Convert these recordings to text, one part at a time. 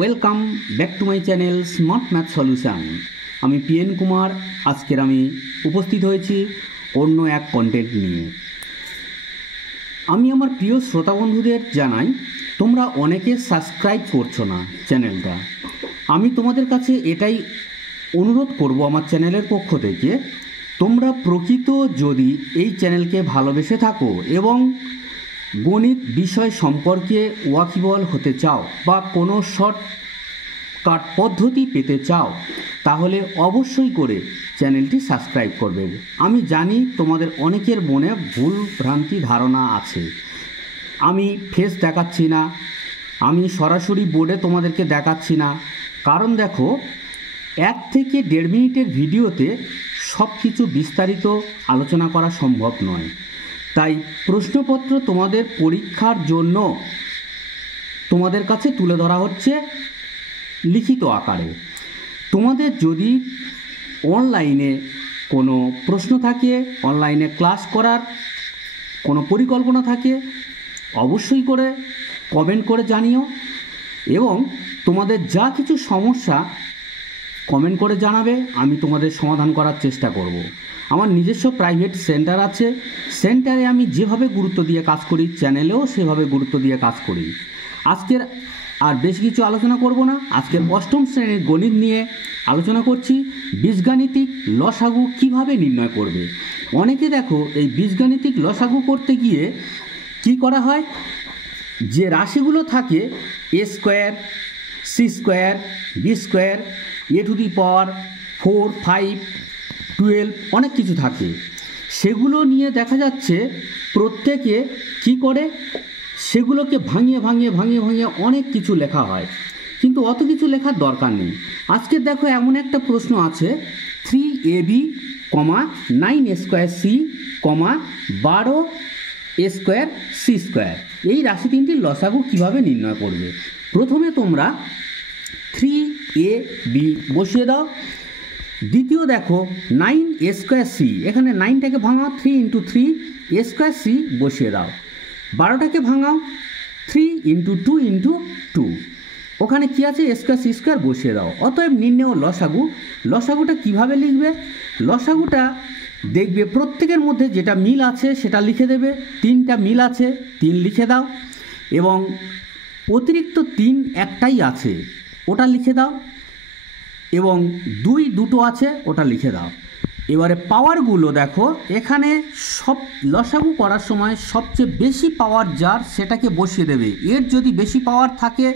Welcome back to my channel smart math solution. আমি PN Kumar. আজকের আমি উপস্থিত হয়েছি অন্য এক কন্টেন্ট নিয়ে। আমি আমার প্রিয় শ্রোতা বন্ধুদের জানাই, তোমরা অনেকে সাবস্ক্রাইব করছো না চ্যানেলটা। আমি তোমাদের কাছে এটাই অনুরোধ করব আমার চ্যানেলের পক্ষ থেকে, তোমরা প্রকৃত যদি এই চ্যানেলকে ভালোবেসে থাকো এবং গণিত বিষয় সম্পর্কে ওয়াকিবল হতে চাও বা কোনো শর্টকাট পদ্ধতি পেতে চাও, তাহলে অবশ্যই করে চ্যানেলটি সাবস্ক্রাইব করবে। আমি জানি তোমাদের অনেকের মনে ভুল ভ্রান্তি ধারণা আছে। আমি ফেস দেখাচ্ছি না, আমি সরাসরি বোর্ডে তোমাদেরকে দেখাচ্ছি না, কারণ দেখো 1 থেকে 1.5 মিনিটের ভিডিওতে সব কিছু বিস্তারিত আলোচনা করা সম্ভব নয়। তাই প্রশ্নপত্র তোমাদের পরীক্ষার জন্য তোমাদের কাছে তুলে ধরা হচ্ছে লিখিত আকারে। তোমাদের যদি অনলাইনে কোনো প্রশ্ন থাকে, অনলাইনে ক্লাস করার কোনো পরিকল্পনা থাকে, অবশ্যই করে কমেন্ট করে জানিও এবং তোমাদের যা কিছু সমস্যা কমেন্ট করে জানাবে, আমি তোমাদের সমাধান করার চেষ্টা করব। আমার নিজস্ব প্রাইভেট সেন্টার আছে, সেন্টারে আমি যেভাবে গুরুত্ব দিয়ে কাজ করি, চ্যানেলেও সেভাবে গুরুত্ব দিয়ে কাজ করি। আজকের আর বেশ কিছু আলোচনা করব না। আজকের 8ম শ্রেণীর গণিত নিয়ে আলোচনা করছি। বীজগাণিতিক লসাগু কিভাবে নির্ণয় করবে। অনেকে দেখো এই বীজগাণিতিক লসাগু করতে গিয়ে কি করা হয়, যে রাশিগুলো থাকে a square, c square, b square, a to the পাওয়ার 4, 5, 12 অনেক কিছু থাকে, সেগুলো নিয়ে দেখা যাচ্ছে প্রত্যেকে কি করে, সেগুলোকে ভাঙিয়ে ভাঙিয়ে ভাঙিয়ে ভাঙিয়ে অনেক কিছু লেখা হয়, কিন্তু অত কিছু লেখার দরকার নেই। আজকে দেখো এমন একটা প্রশ্ন আছে, 3ab, 9a square c, 12a square c square, এই রাশি তিনটির লসাগু কিভাবে নির্ণয় করবে। প্রথমে তোমরা 3ab বসিয়ে দাও। দ্বিতীয় দেখো 9a স্কোয়ার c, এখানে 9টাকে ভাঙাও, 3 × 3 a স্কোয়ার c বসিয়ে দাও। 12টাকে ভাঙাও, 3 × 2 × 2, ওখানে কি আছে, a স্কোয়ার c স্কোয়ার বসিয়ে দাও। অতএব নির্ণেয় লসাগু। লসাগুটা কিভাবে লিখবে, লসাগুটা দেখবে প্রত্যেকের মধ্যে যেটা মিল আছে সেটা লিখে দেবে। 3টা মিল আছে, 3 লিখে দাও, এবং অতিরিক্ত 3 একটাই আছে ওটা লিখে দাও, এবং 2 আছে ওটা লিখে দাও। এবারে পাওয়ারগুলো দেখো, এখানে সব লসাগু করার সময় সবচেয়ে বেশি পাওয়ার যার সেটাকে বসিয়ে দেবে। এর যদি বেশি পাওয়ার থাকে,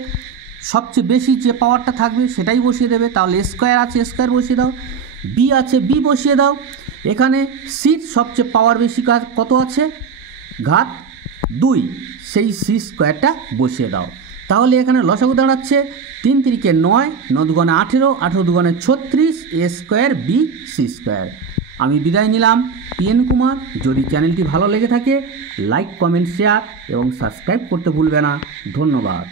সবচেয়ে বেশি যে পাওয়ারটা থাকবে সেটাই বসিয়ে দেবে। তাহলে স্কোয়ার আছে, স্কোয়ার বসিয়ে দাও। বি আছে, বি বসিয়ে দাও। এখানে সির সবচেয়ে পাওয়ার বেশি কত আছে, ঘাত 2, সেই সি স্কোয়ারটা বসিয়ে দাও। তাহলে এখানে লসাগু দাঁড়াচ্ছে 3 × 3 = 9, 9 × 2 = 18, 18 × 2 = 36, a square b c square. আমি বিদায় নিলাম, পিএন কুমার। যদি চ্যানেলটি ভালো লেগে থাকে লাইক, কমেন্ট, শেয়ার এবং সাবস্ক্রাইব করতে ভুলবে না। ধন্যবাদ।